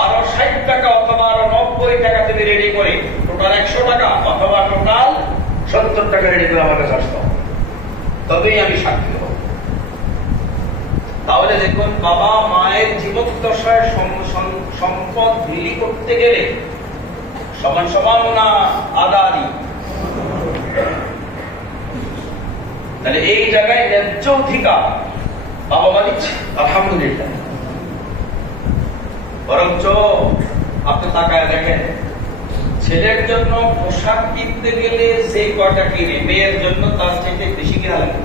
আরো 60 টাকা অথবা আরো 90 টাকা তুমি রেডি করে টোটাল 100 টাকা অথবা টোটাল 70 টাকা রেডি করে আমার কাছে আসতো, তবেই আমি সাক্ষী হব। তাহলে দেখুন, বাবা মায়ের জীবদ্দশায় সম্পদ বিলি করতে গেলে সমান সমান না আদানি, তাহলে এই জায়গায় ন্যায্য অধিকার বাবা মা দিচ্ছে, আলহামদুলিল্লাহ। বরঞ্চ আপনি তাকায় দেখেন, ছেলের জন্য পোশাক কিনতে গেলে যে কয়টা কিনে, মেয়ের জন্য তার চাইতে বেশি কিনা লাগে।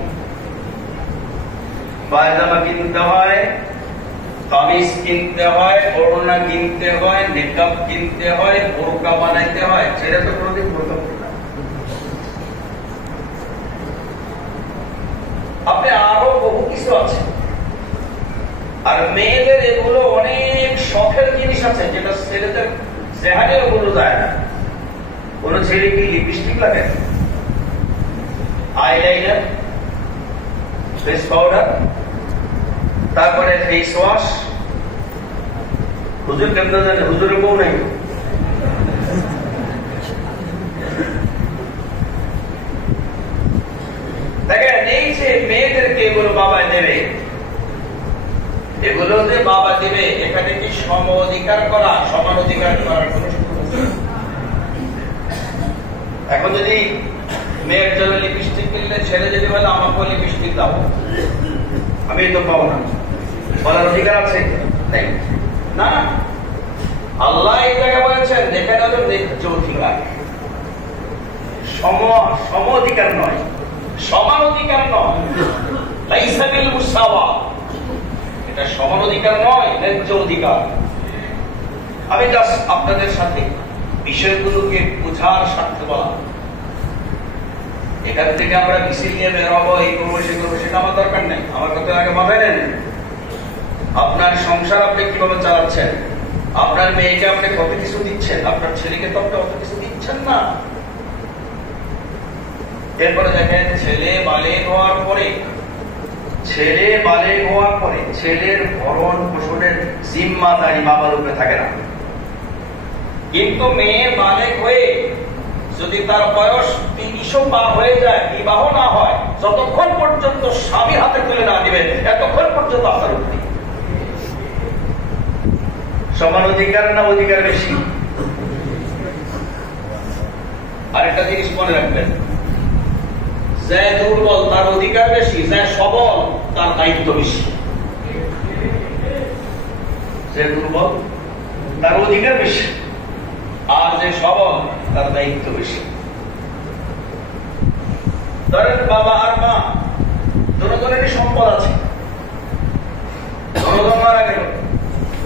পায়জামা কিনতে হয়, কামিজ কিনতে হয়, ওড়না কিনতে হয়, মেকআপ কিনতে হয়, বোরকা বানাইতে হয়। ছেলে তো কোনোদিন বোরকা পরে না। আপনি আরো বহু কিছু আছে। আর মেয়েদের এগুলো অনেক শখের জিনিস আছে, যেটা ছেলেদের জেহানেও বলা যায় না। কোন ছেলে কি লিপস্টিক লাগে, আইলাইনার, ফেস পাউডার, তারপরে ফেস ওয়াশ। হুজুর কেমন জানে, হুজুরের বউ নাই। দেখেন, এই যে মেয়েদেরকে এগুলো বাবা দেবে, এগুলো যে বাবা দেবে, এখানে কি সম অধিকার করা, সমান অধিকার করার কোন সুযোগ আছে? এখন যদি মেয়ের জন্য লিপস্টিক কিনলে ছেলে যদি বলে আমাকেও লিপস্টিক দাও, আমি তো পাবো না, বলার অধিকার আছে? না। আল্লাহ এই জায়গায় বলেছেন, এখানে হলো ন্যায্য অধিকার, সম অধিকার নয়, সমান অধিকার নয়। লাইসা বিল মুসাওয়া, এটা সমান অধিকার নয়, ন্যায্য অধিকার। আমি জাস্ট আপনাদের সাথে বিষয়গুলোকে বোঝার স্বার্থে বলা। এখান থেকে আমরা মিছিল নিয়ে বের হবো, এই করবো সে করবো, সেটা আমার দরকার নেই। আমার কথা আগে মাথায় নেন, আপনার সংসার আপনি কিভাবে চালাচ্ছেন, আপনার মেয়েকে আপনি কত কিছু দিচ্ছেন, আপনার ছেলেকে তো আপনি অত কিছু দিচ্ছেন না। এরপরে দেখেন, ছেলে বালেগ হওয়ার পরে ছেলের ভরণ পোষণের জিম্মাদারি বাবার উপরে থাকে না। কিন্তু মেয়ে বালেগ হয়ে যদি তার বয়স 30 পার হয়ে যায়, বিবাহ না হয়, যতক্ষণ পর্যন্ত স্বামী হাতে তুলে না দিবেন, এতক্ষণ পর্যন্ত আপনার উপরে সমান অধিকার না অধিকার বেশি? আরেকটা জিনিস মনে রাখবেন, যে দুর্বল তার অধিকার বেশি, যে সবল তার দায়িত্ব বেশি। যে দুর্বল তার অধিকার বেশি, আর যে সবল তার দায়িত্ব বেশি। ধরেন বাবা আর মা দুজনেরই সম্পদ আছে,